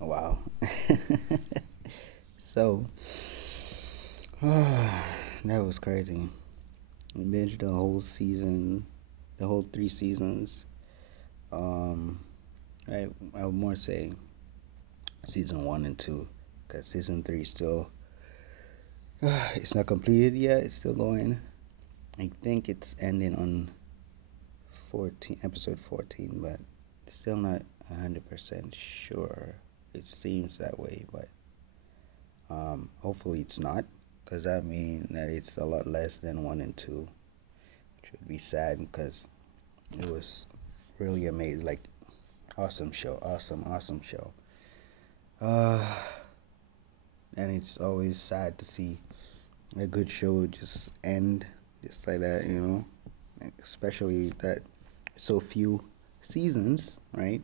Wow. So, that was crazy. I binged the whole season, the whole 3 seasons. Um, I would more say season 1 and 2, because season 3 still, it's not completed yet. It's still going. I think it's ending on 14, episode 14, but still not 100% sure. It seems that way, but hopefully it's not, because that means that it's a lot less than 1 and 2, which would be sad because it was really amazing. Like, awesome show, awesome show. Uh, and it's always sad to see a good show just end just like that, especially that so few seasons, right?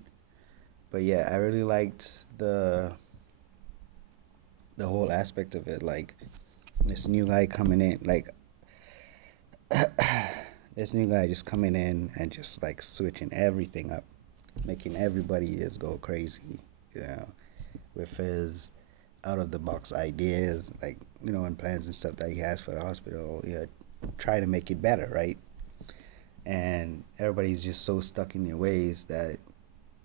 But yeah, I really liked the whole aspect of it. Like, this new guy coming in, like this new guy just coming in and just like switching everything up, making everybody just go crazy, you know, with his out of the box ideas, like, and plans and stuff that he has for the hospital. Try to make it better, right? And everybody's just so stuck in their ways that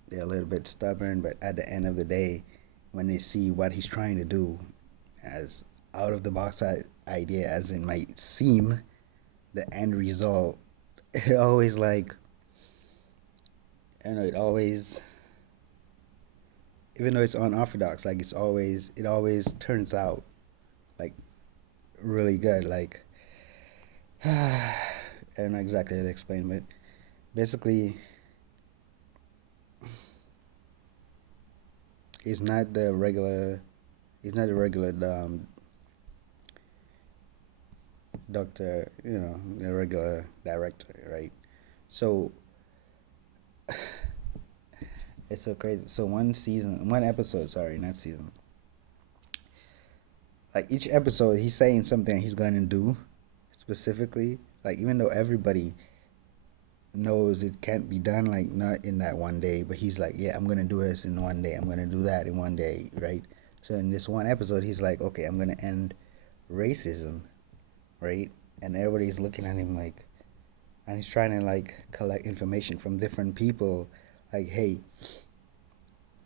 they're a little bit stubborn. But at the end of the day, when they see what he's trying to do, as out of the box idea as it might seem, the end result, it always like, it always, even though it's unorthodox, like it always turns out like really good. Like, I don't know exactly how to explain, but basically, it's not the regular, doctor, the regular director, right? So it's so crazy. So one episode, sorry, not season. Like, each episode, he's saying something he's gonna do specifically. Like, even though everybody knows it can't be done, like, not in that one day, but he's like, yeah, I'm gonna do this in one day. I'm gonna do that in one day, right? So in this one episode, he's like, okay, I'm gonna end racism, right? And everybody's looking at him like, and he's trying to like collect information from different people, like, hey,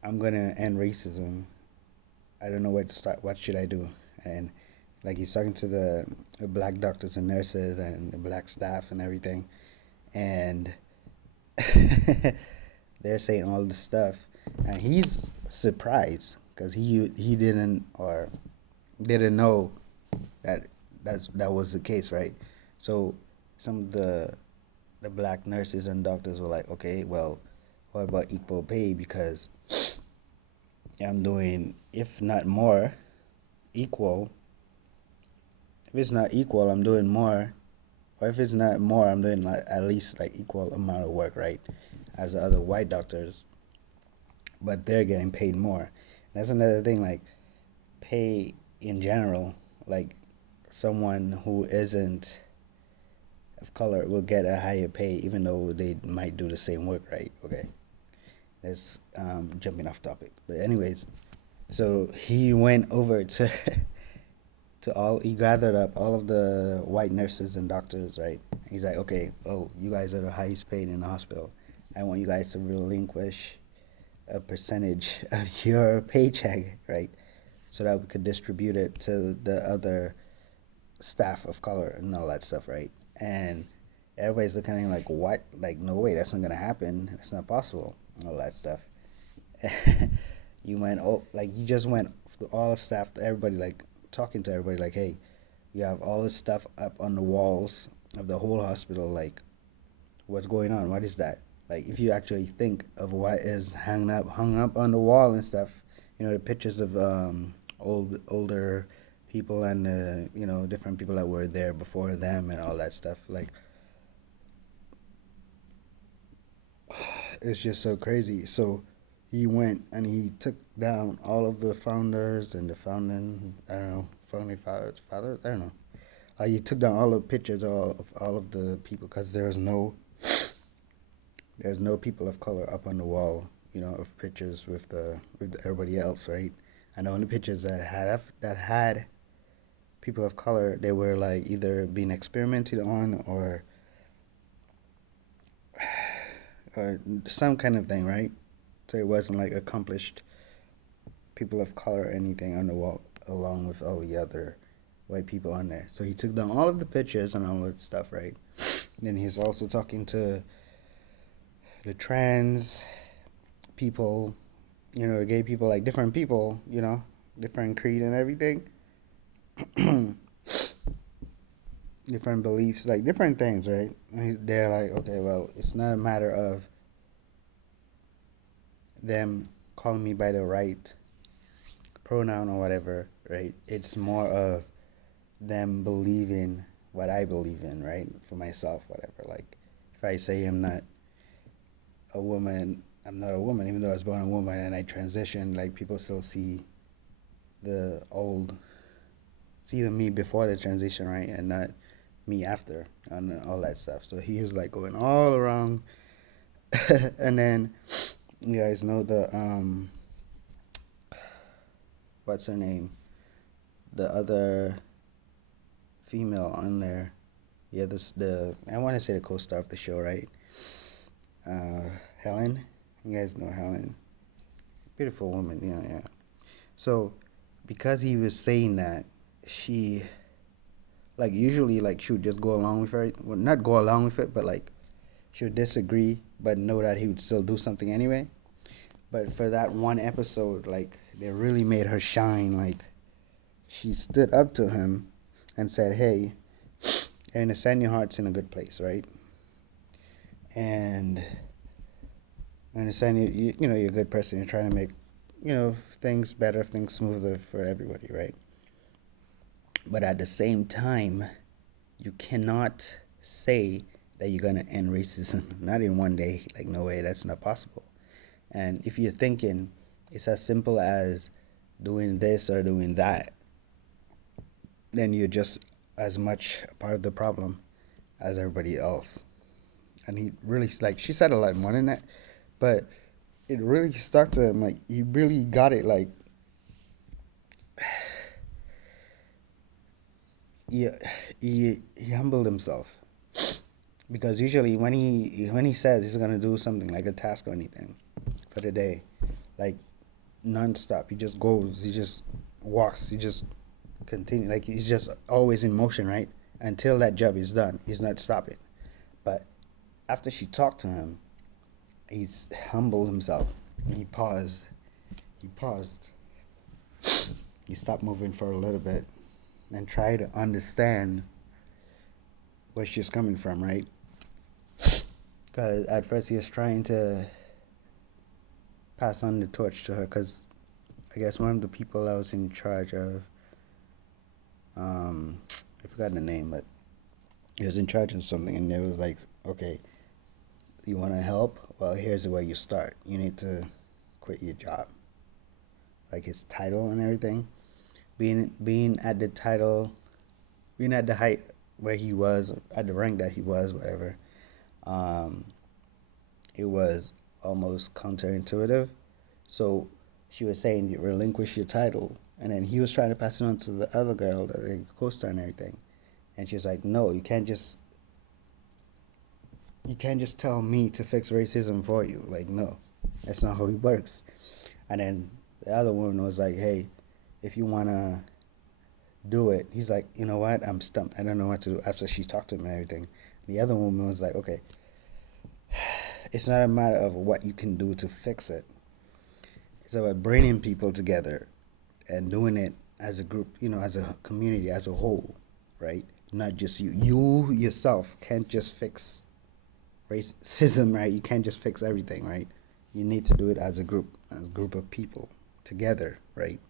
I'm gonna end racism. I don't know where to start. What should I do? And like, he's talking to the black doctors and nurses and the black staff and everything, and they're saying all this stuff, and he's surprised because he didn't know that that was the case, right? So some of the black nurses and doctors were like, okay, well, what about equal pay? Because I'm doing, if not more, equal. If it's not equal, I'm doing more. Or if it's not more, I'm doing like at least like equal amount of work, right? As the other white doctors, but they're getting paid more. That's another thing, like, pay in general. Like, someone who isn't of color will get a higher pay even though they might do the same work, right? Okay, that's jumping off topic. But anyways, so he went over to he gathered up all of the white nurses and doctors, right? He's like, okay, oh, you guys are the highest paid in the hospital. I want you guys to relinquish a percentage of your paycheck, right? So that we could distribute it to the other staff of color and all that stuff, right? And everybody's looking at him like, what? Like, no way, that's not gonna happen. That's not possible. All that stuff. You just went to all the staff, to everybody, like, talking to everybody, like, hey, you have all this stuff up on the walls of the whole hospital. Like, what's going on? What is that? Like, if you actually think of what is hung up on the wall and stuff, the pictures of older people and different people that were there before them and all that stuff. Like, it's just so crazy. So he went and he took down all of the founders and the founding, I don't know, founding fathers, I don't know. He took down all the pictures of all of the people because there's no people of color up on the wall, of pictures with everybody else, right? And the only pictures that had people of color, they were like either being experimented on or some kind of thing, right? So it wasn't like accomplished people of color or anything on the wall along with all the other white people on there. So he took down all of the pictures and all that stuff, right? Then he's also talking to the trans people, the gay people, like different people, different creed and everything, different beliefs, like different things, right? And they're like, okay, well, it's not a matter of them calling me by the right pronoun or whatever, right? It's more of them believing what I believe in, right? For myself, whatever. Like, if I say I'm not a woman, I'm not a woman, even though I was born a woman and I transitioned, like, people still the old, see the me before the transition, right? And not me after, and all that stuff. So he was like going all around. And then you guys know what's her name? The other female on there. Yeah, I want to say the co-star of the show, right? Helen. You guys know Helen. Beautiful woman. Yeah, yeah. So because he was saying that, she like usually like she would just go along with it. Well, not go along with it, but like she would disagree, but know that he would still do something anyway. But for that one episode, like they really made her shine. Like she stood up to him and said, "Hey, I understand your heart's in a good place, right? And I understand you're a good person. You're trying to make things better, things smoother for everybody, right? But at the same time, you cannot say that you're gonna end racism. Not in one day. Like no way, that's not possible. And if you're thinking it's as simple as doing this or doing that, then you're just as much a part of the problem as everybody else." And he really, like, she said a lot more than that, but it really stuck to him. Like he really got it. Like yeah, he humbled himself, because usually when he says he's gonna do something like a task or anything for the day, like nonstop, he just goes, he just walks, he just continue, like he's just always in motion, right? Until that job is done, he's not stopping. But after she talked to him, he's humbled himself. He paused. He paused. He stopped moving for a little bit and tried to understand where she's coming from, right? Because at first he was trying to pass on the torch to her, because I guess one of the people that was in charge of, I forgot the name, but he was in charge of something, and it was like, okay, you want to help? Well, here's where you start. You need to quit your job. Like his title and everything, being at the title, being at the height where he was, at the rank that he was, whatever. Um, it was almost counterintuitive. So she was saying, you relinquish your title, and then he was trying to pass it on to the other girl, the co-star and everything, and she's like, no, you can't just tell me to fix racism for you. Like, no, that's not how it works. And then the other woman was like, hey, if you wanna do it, he's like, you know what, I'm stumped, I don't know what to do, after she talked to him and everything. The other woman was like, okay, it's not a matter of what you can do to fix it. It's about bringing people together and doing it as a group, as a community, as a whole, right? Not just you. You yourself can't just fix racism, right? You can't just fix everything, right? You need to do it as a group of people together, right?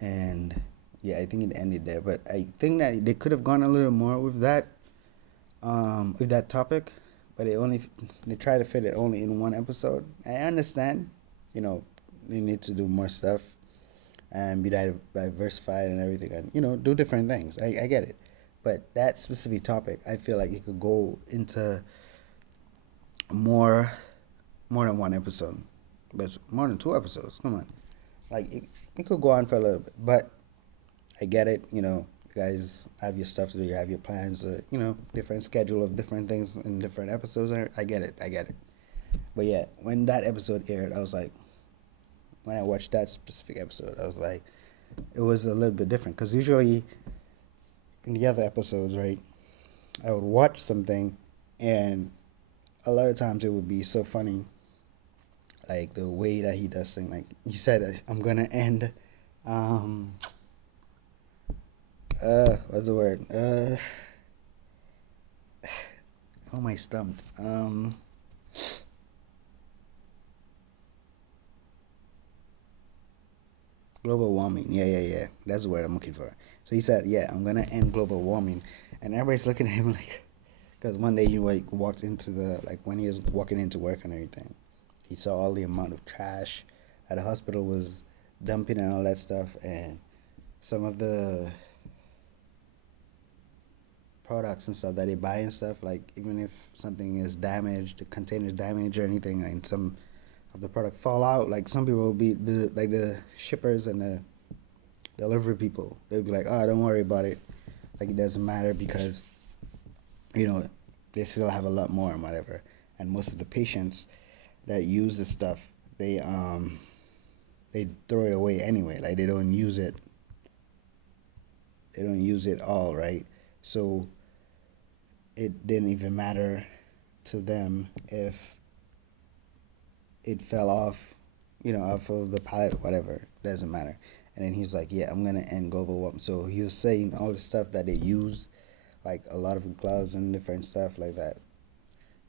And yeah, I think it ended there. But I think that they could have gone a little more with that topic, but they try to fit it only in one episode. I understand, you know, they need to do more stuff and be diversified and everything, and do different things. I get it, but that specific topic, I feel like it could go into more than one episode. but it's more than 2 episodes. Come on, like it could go on for a little bit, but I get it. You guys have your stuff to do, you have your plans, different schedule of different things in different episodes. I get it. I get it. But yeah, when that episode aired, I was like, when I watched that specific episode, I was like, it was a little bit different because usually in the other episodes, right, I would watch something and a lot of times it would be so funny, like the way that he does things. Like he said, I'm gonna end. Um, what's the word? How am I stumped? Global warming. Yeah, yeah, yeah. That's the word I'm looking for. So he said, yeah, I'm gonna end global warming, and everybody's looking at him like, because one day he like walked into the like when he was walking into work and everything, he saw all the amount of trash at the hospital was dumping and all that stuff, and some of the products and stuff that they buy and stuff, like even if something is damaged, the container's damaged or anything, and some of the product fall out, like some people will be the shippers and the delivery people, they'll be like, oh, don't worry about it, like it doesn't matter because you know they still have a lot more and whatever. And most of the patients that use the stuff, they they throw it away anyway, like they don't use it all, right? So it didn't even matter to them if it fell off, off of the pallet, whatever. Doesn't matter. And then he's like, "Yeah, I'm gonna end global warming." So he was saying all the stuff that they use, like a lot of gloves and different stuff like that,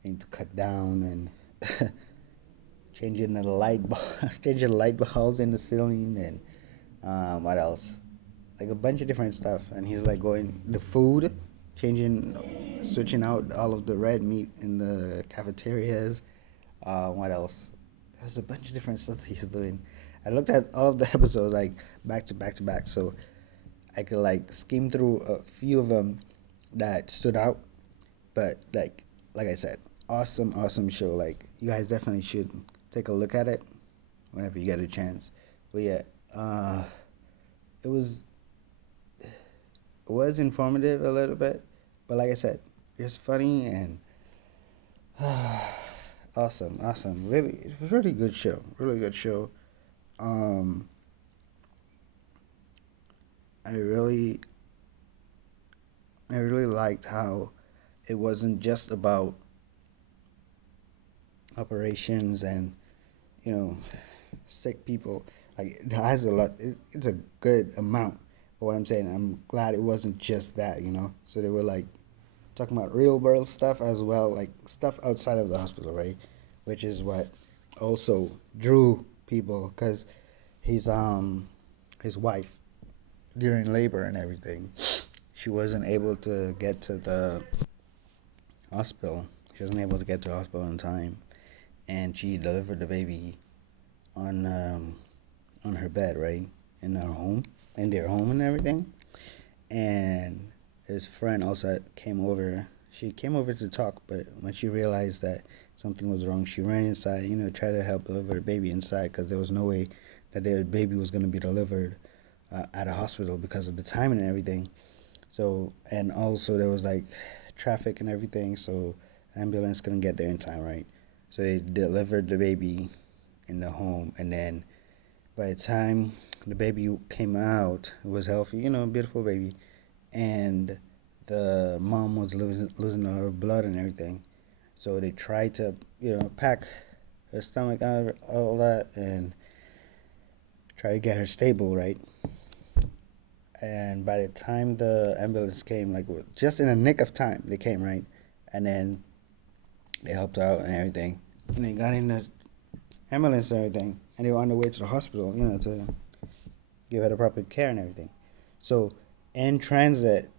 need to cut down and changing the light bulb, changing light bulbs in the ceiling, and what else? Like a bunch of different stuff. And he's like going the food, changing, switching out all of the red meat in the cafeterias. What else? There's a bunch of different stuff that he's doing. I looked at all of the episodes like back to back to back, so I could like skim through a few of them that stood out. But like I said, awesome, awesome show. Like you guys definitely should take a look at it whenever you get a chance. But yeah, it was informative a little bit, but like I said, it's funny and awesome, awesome. Really, it was a really good show. Really good show. Um, I really, I really liked how it wasn't just about operations and you know sick people. Like it has a lot. It's a good amount. But what I'm saying, I'm glad it wasn't just that. So they were like talking about real world stuff as well, like stuff outside of the hospital, right? Which is what also drew people because his wife during labor and everything, she wasn't able to get to the hospital. She wasn't able to get to the hospital in time, and she delivered the baby on on her bed, right, in her home, in their home and everything. And his friend also came over. She came over to talk, but when she realized that something was wrong, she ran inside, tried to help deliver the baby inside because there was no way that their baby was going to be delivered at a hospital because of the timing and everything. So, and also there was like traffic and everything, so ambulance couldn't get there in time, right? So they delivered the baby in the home, and then by the time the baby came out, it was healthy, beautiful baby, and the mom was losing her blood and everything. So they tried to, pack her stomach out of all that and try to get her stable, right? And by the time the ambulance came, like just in the nick of time, they came, right? And then they helped her out and everything. And they got in the ambulance and everything. And they were on their way to the hospital, to give her the proper care and everything. So in transit,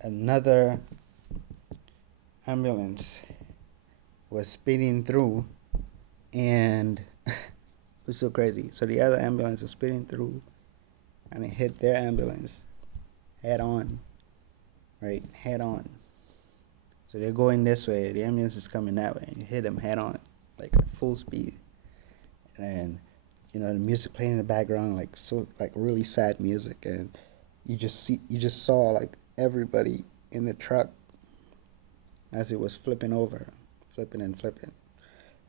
another ambulance was speeding through, and it was so crazy. So the other ambulance was speeding through, and it hit their ambulance head on, right? Head on. So they're going this way, the ambulance is coming that way, and it hit them head on, like full speed. and the music playing in the background, like so, like really sad music, and you just saw like everybody in the truck as it was flipping over, flipping and flipping.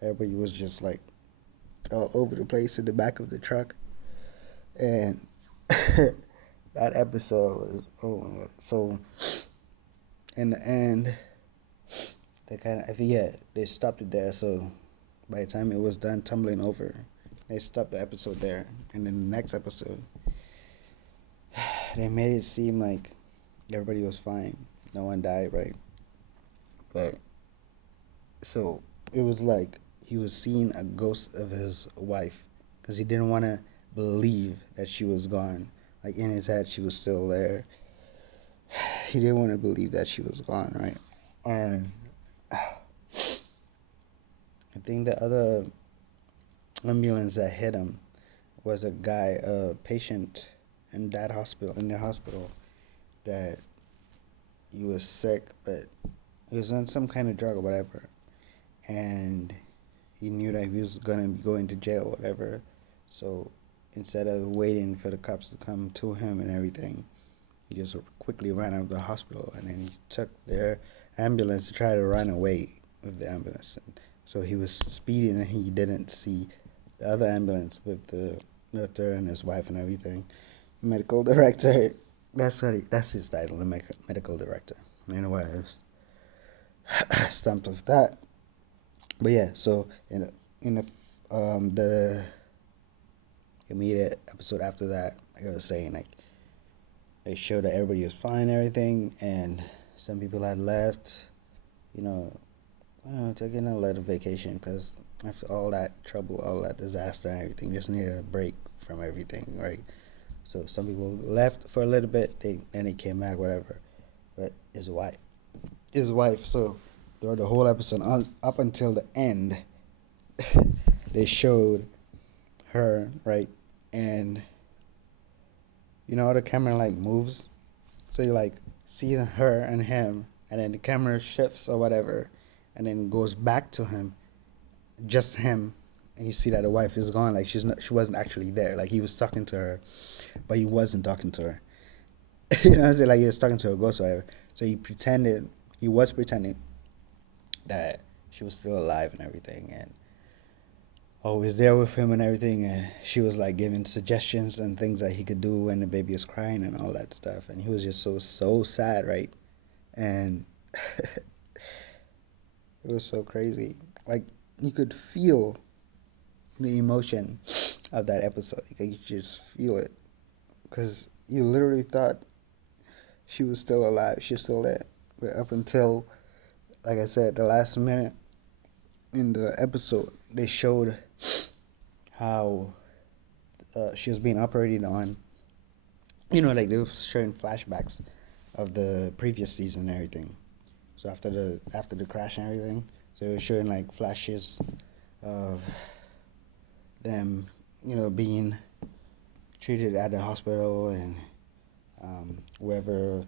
Everybody was just like all over the place in the back of the truck, and that episode was, oh my god. So in the end, they kind of, I forget, they stopped it there. So by the time it was done tumbling over, they stopped the episode there. And in the next episode, they made it seem like everybody was fine, no one died, right? But so it was like he was seeing a ghost of his wife because he didn't want to believe that she was gone. Like in his head, she was still there. He didn't want to believe that she was gone, right? And I think the other ambulance that hit him was a guy, a patient in that hospital, in the hospital, that he was sick, but he was on some kind of drug or whatever, and he knew that he was gonna be going to jail or whatever. So instead of waiting for the cops to come to him and everything, he just quickly ran out of the hospital, and then he took their ambulance to try to run away with the ambulance. And so he was speeding, and he didn't see the other ambulance with the doctor and his wife and everything. Medical director. That's his title, the medical director. You know why I was stumped with that. But yeah, so the immediate episode after that, like I was saying, like they showed that everybody was fine and everything, and some people had left, you know, taking a little vacation because after all that trouble, all that disaster and everything, just needed a break from everything, right? So some people left for a little bit, then they came back, whatever. But his wife. So throughout the whole episode, up until the end, they showed her, right, and the camera like moves, so you like see her and him, and then the camera shifts or whatever, and then goes back to him, just him, and you see that the wife is gone, like she wasn't actually there, like he was talking to her, but he wasn't talking to her. You know what I'm saying? Like he was talking to a ghost or whatever. So he was pretending that she was still alive and everything, and always there with him and everything. And she was like giving suggestions and things that he could do when the baby was crying and all that stuff. And he was just so sad, right? And it was so crazy. Like you could feel the emotion of that episode. You could just feel it because you literally thought she was still alive. She's still there. But up until, like I said, the last minute in the episode, they showed how she was being operated on. Like they were showing flashbacks of the previous season and everything. So after the crash and everything, so they were showing like flashes of them, being treated at the hospital and whoever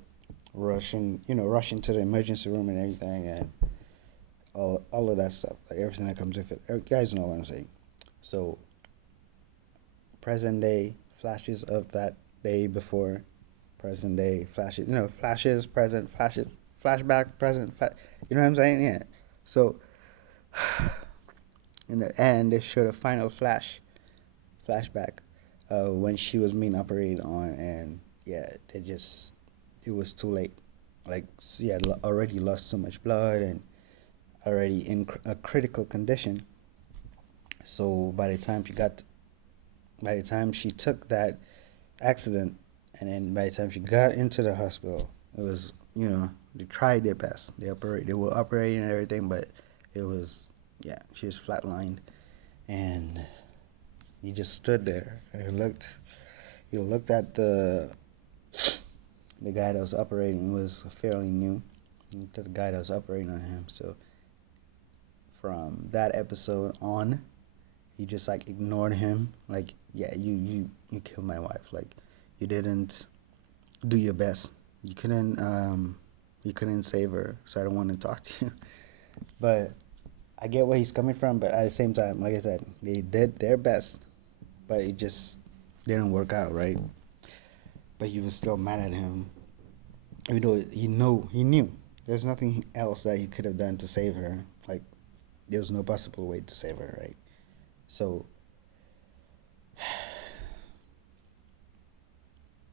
rushing to the emergency room and everything, and all of that stuff, like everything that comes with it. You guys know what I'm saying. So present day flashes of that day before, present day flashes, flashes, present flashes, flashback, present, you know what I'm saying? Yeah. So in the end, they showed a final flashback when she was being operated on, and yeah, it was too late. Like she had already lost so much blood and already in a critical condition. So by the time she took that accident, and then by the time she got into the hospital, it was they tried their best. They were operating and everything, but it was yeah, she was flatlined, and he just stood there and he looked at the guy that was operating was fairly new. He looked at the guy that was operating on him. So from that episode on, he just like ignored him. Like, yeah, you killed my wife. Like, you didn't do your best. You couldn't save her. So I don't want to talk to you. But I get where he's coming from, but at the same time, like I said, they did their best, but it just didn't work out, right? But he was still mad at him, even though he knew there's nothing else that he could have done to save her. Like there was no possible way to save her, right? So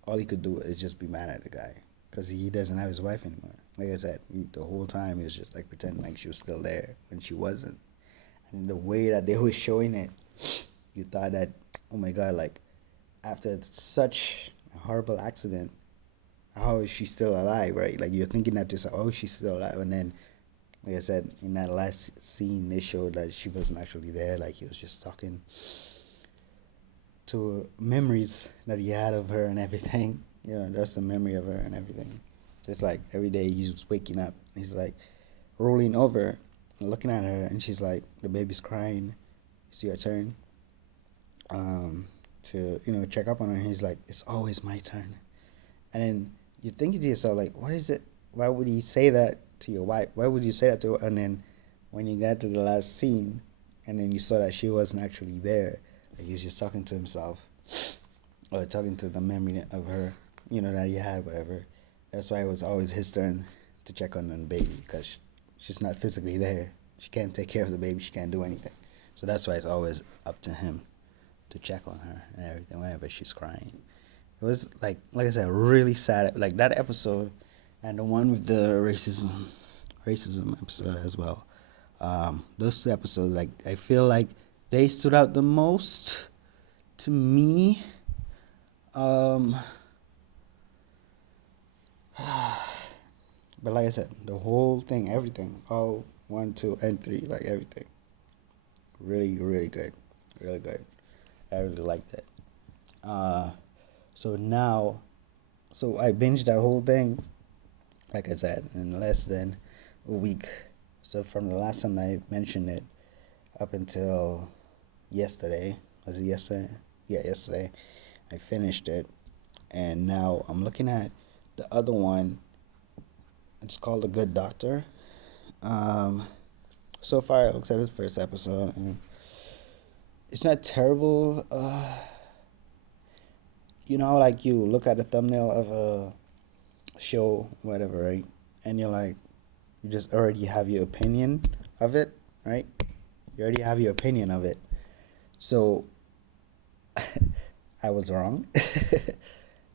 all he could do is just be mad at the guy because he doesn't have his wife anymore. Like I said, the whole time he was just like pretending like she was still there when she wasn't. And the way that they were showing it, you thought that, oh my god, like after such a horrible accident, how is she still alive, right? Like you're thinking that to yourself, oh, she's still alive, and then, like I said, in that last scene, they showed that she wasn't actually there. Like he was just talking to memories that he had of her and everything. Yeah, that's the memory of her and everything. Just like every day he's waking up, and he's like rolling over, and looking at her, and she's like, the baby's crying. It's your turn. To check up on her. And he's like, it's always my turn. And then you think to yourself, like, what is it? Why would he say that to your wife? Why would you say that to her? And then when you got to the last scene, and then you saw that she wasn't actually there, like he's just talking to himself or talking to the memory of her, that he had, whatever. That's why it was always his turn to check on the baby because she's not physically there. She can't take care of the baby. She can't do anything. So that's why it's always up to him to check on her and everything whenever she's crying. It was like I said, really sad. Like that episode and the one with the racism episode as well. Those two episodes, like I feel like they stood out the most to me. Um, but like I said, the whole thing, everything, all one, two, and three, like everything, really, really good, really good. I really liked it. Uh, so now, so I binged that whole thing, like I said, in less than a week. So from the last time I mentioned it up until yesterday, was it yesterday? Yeah, yesterday. I finished it, and now I'm looking at the other one. It's called The Good Doctor. Um, so far, I looked at the first episode, and it's not terrible. Like you look at the thumbnail of a show, whatever, right? And you're like, you just already have your opinion of it, right? You already have your opinion of it. So I was wrong.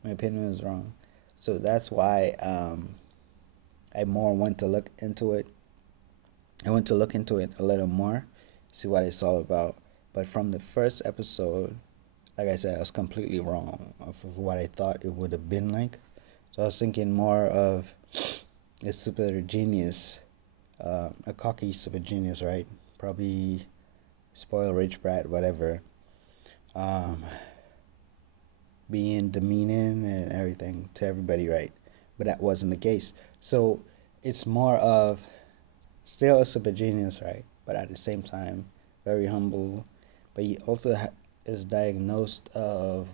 My opinion was wrong. So that's why I more went to look into it. I went to look into it a little more, see what it's all about. But from the first episode, like I said, I was completely wrong of what I thought it would have been like. So I was thinking more of a super genius, a cocky super genius, right? Probably spoiled rich brat, whatever. Um, Being demeaning and everything to everybody, right? But that wasn't the case. So it's more of still a super genius, right? But at the same time, very humble. But he also is diagnosed of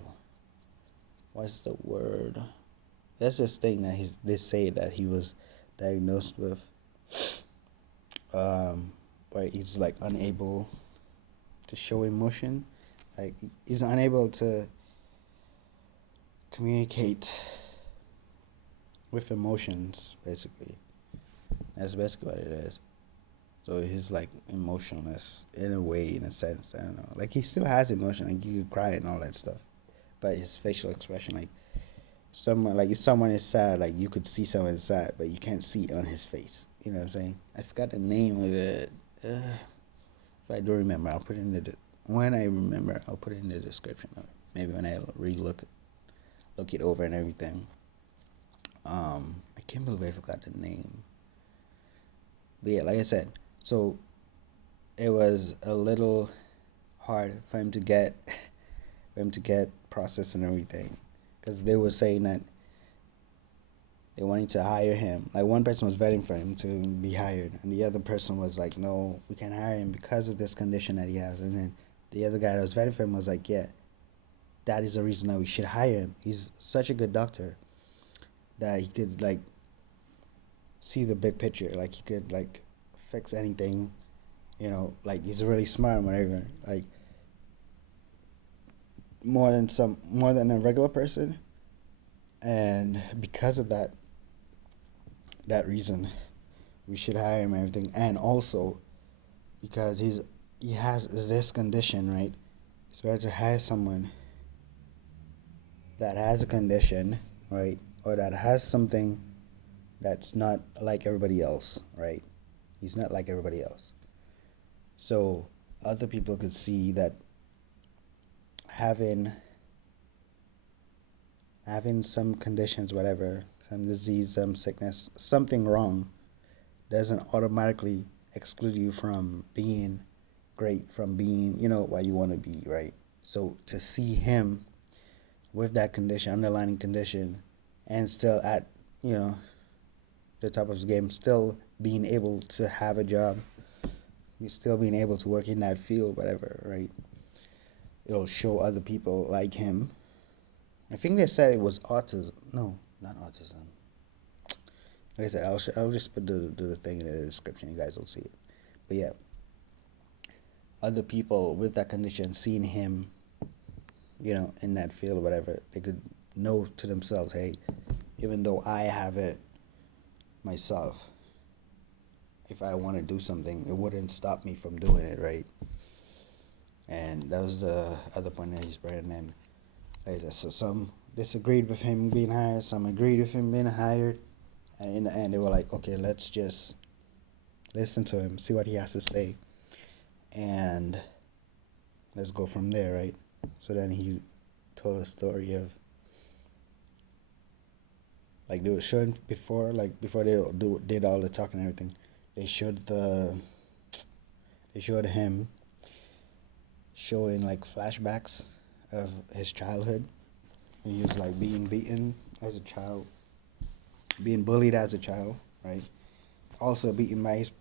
what's the word? That's this thing that they say that he was diagnosed with, um, where he's like unable to show emotion, like he's unable to communicate with emotions. Basically, that's basically what it is. So he's like emotionless in a way, in a sense. I don't know. Like he still has emotion, like he could cry and all that stuff, but his facial expression, like someone, like if someone is sad, like you could see someone is sad, but you can't see it on his face. You know what I'm saying? I forgot the name of it. If I do remember, I'll put it in the. When I remember, I'll put it in the description. Maybe when I look it over and everything. I can't believe I forgot the name. But yeah, like I said, so it was a little hard for him to get processed and everything, because they were saying that they wanted to hire him. Like one person was vetting for him to be hired, and the other person was like, "No, we can't hire him because of this condition that he has." And then the other guy that was vetting for him was like, "Yeah, that is the reason that we should hire him. He's such a good doctor that he could see the big picture. Like he could fix anything like he's really smart and whatever, like more than a regular person, and because of that reason, we should hire him and everything, and also because he has this condition, right? It's better to hire someone that has a condition, right, or that has something that's not like everybody else, right? He's not like everybody else, so other people could see that having some conditions, whatever, some disease, some sickness, something wrong, doesn't automatically exclude you from being great, from being, what you want to be, right? So to see him with that condition, underlying condition, and still at, you know, the top of his game, still being able to have a job, still being able to work in that field, whatever, right? It'll show other people like him. I think they said it was autism. No, not autism. Like I said, I'll just put the thing in the description. You guys will see it. But yeah, other people with that condition seeing him, in that field or whatever, they could know to themselves, hey, even though I have it myself, if I want to do something, it wouldn't stop me from doing it, right? And that was the other point that he's bringing in. Like I said, so some disagreed with him being hired, some agreed with him being hired, and in the end, they were like, okay, let's just listen to him, see what he has to say, and let's go from there, right? So then he told a story of, like they were showing before, like before did all the talking and everything. They showed they showed him showing like flashbacks of his childhood. He was like being beaten as a child, being bullied as a child, right? Also beaten by his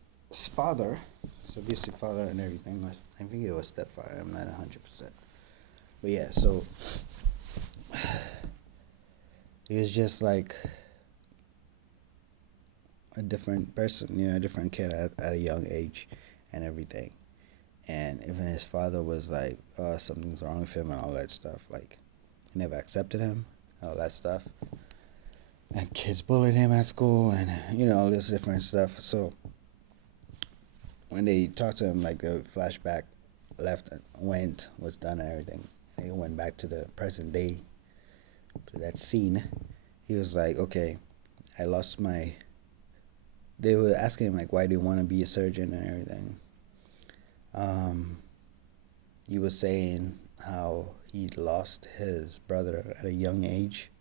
father, his abusive father and everything. I think it was stepfather. I'm not 100%. But yeah, so he was just like a different person, a different kid at a young age and everything. And even his father was like, something's wrong with him and all that stuff. Like, he never accepted him, all that stuff. And kids bullied him at school and, all this different stuff. So when they talked to him, like the flashback left, was done and everything. And he went back to the present day, to that scene. He was like, okay, I lost my. They were asking him, like, why do you want to be a surgeon and everything. Um, he was saying how he lost his brother at a young age.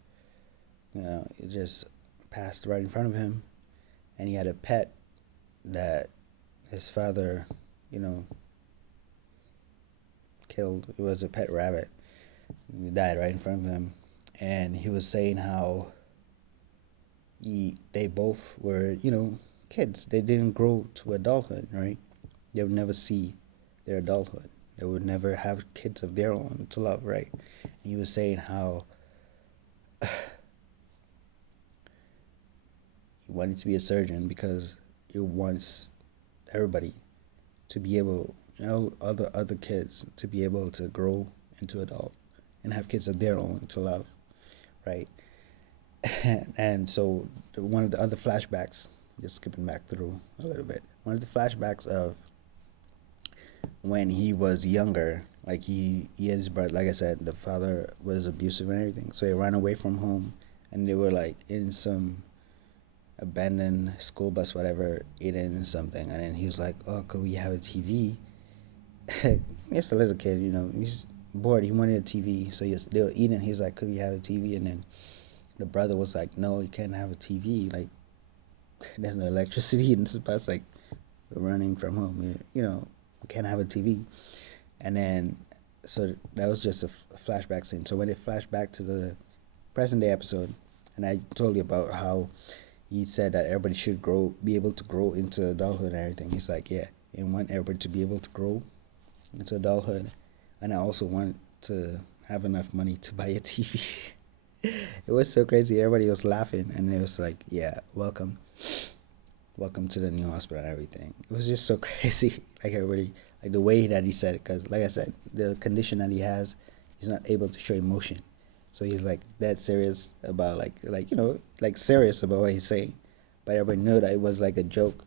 It just passed right in front of him. And he had a pet that his father, you know, killed. It was a pet rabbit. It died right in front of him. And he was saying how they both were, kids. They didn't grow to adulthood, right? They would never see their adulthood. They would never have kids of their own to love, right? And he was saying how he wanted to be a surgeon because he wants everybody to be able, other kids to be able to grow into adult and have kids of their own to love, right? And so one of the other flashbacks, just skipping back through a little bit, one of the flashbacks of when he was younger, like he and his brother, like I said, the father was abusive and everything, so he ran away from home, and they were like in some abandoned school bus, whatever, eating something, and then he was like, "Oh, could we have a TV?" It's a little kid, he's bored. He wanted a TV, so they were eating. He's like, "Could we have a TV?" And then the brother was like, "No, you can't have a TV. Like, there's no electricity in this bus. Like, we're running from home. We can't have a TV." And then, so that was just a flashback scene. So when they flash back to the present day episode, and I told you about how he said that everybody should be able to grow into adulthood and everything. He's like, yeah, I want everybody to be able to grow into adulthood, and I also want to have enough money to buy a TV. It was so crazy. Everybody was laughing, and it was like, yeah, welcome. welcome to the new hospital and everything. It was just so crazy. Like everybody, like the way that he said it, because like I said, the condition that he has, he's not able to show emotion. So he's like that serious about like serious about what he's saying. But everybody knew that it was like a joke,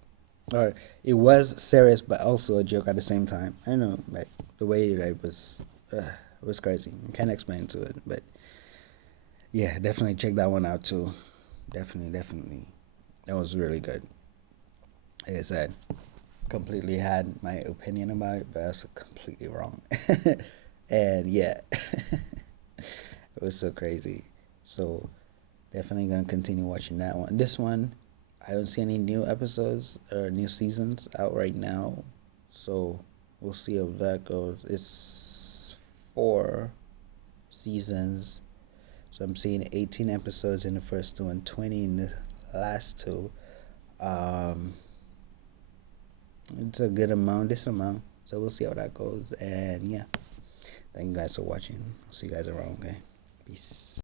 or it was serious but also a joke at the same time. I don't know, like the way that it was crazy. I can't explain to it, but yeah, definitely check that one out too. Definitely, that was really good. Like I said, completely had my opinion about it, but I was completely wrong. And yeah, it was so crazy. So definitely gonna continue watching that one. This one, I don't see any new episodes or new seasons out right now, so we'll see how that goes. It's 4 seasons, so I'm seeing 18 episodes in the first two and 20 in the last two. Um, it's a good amount, this amount. So we'll see how that goes. And yeah, thank you guys for watching. See you guys around. Okay, peace.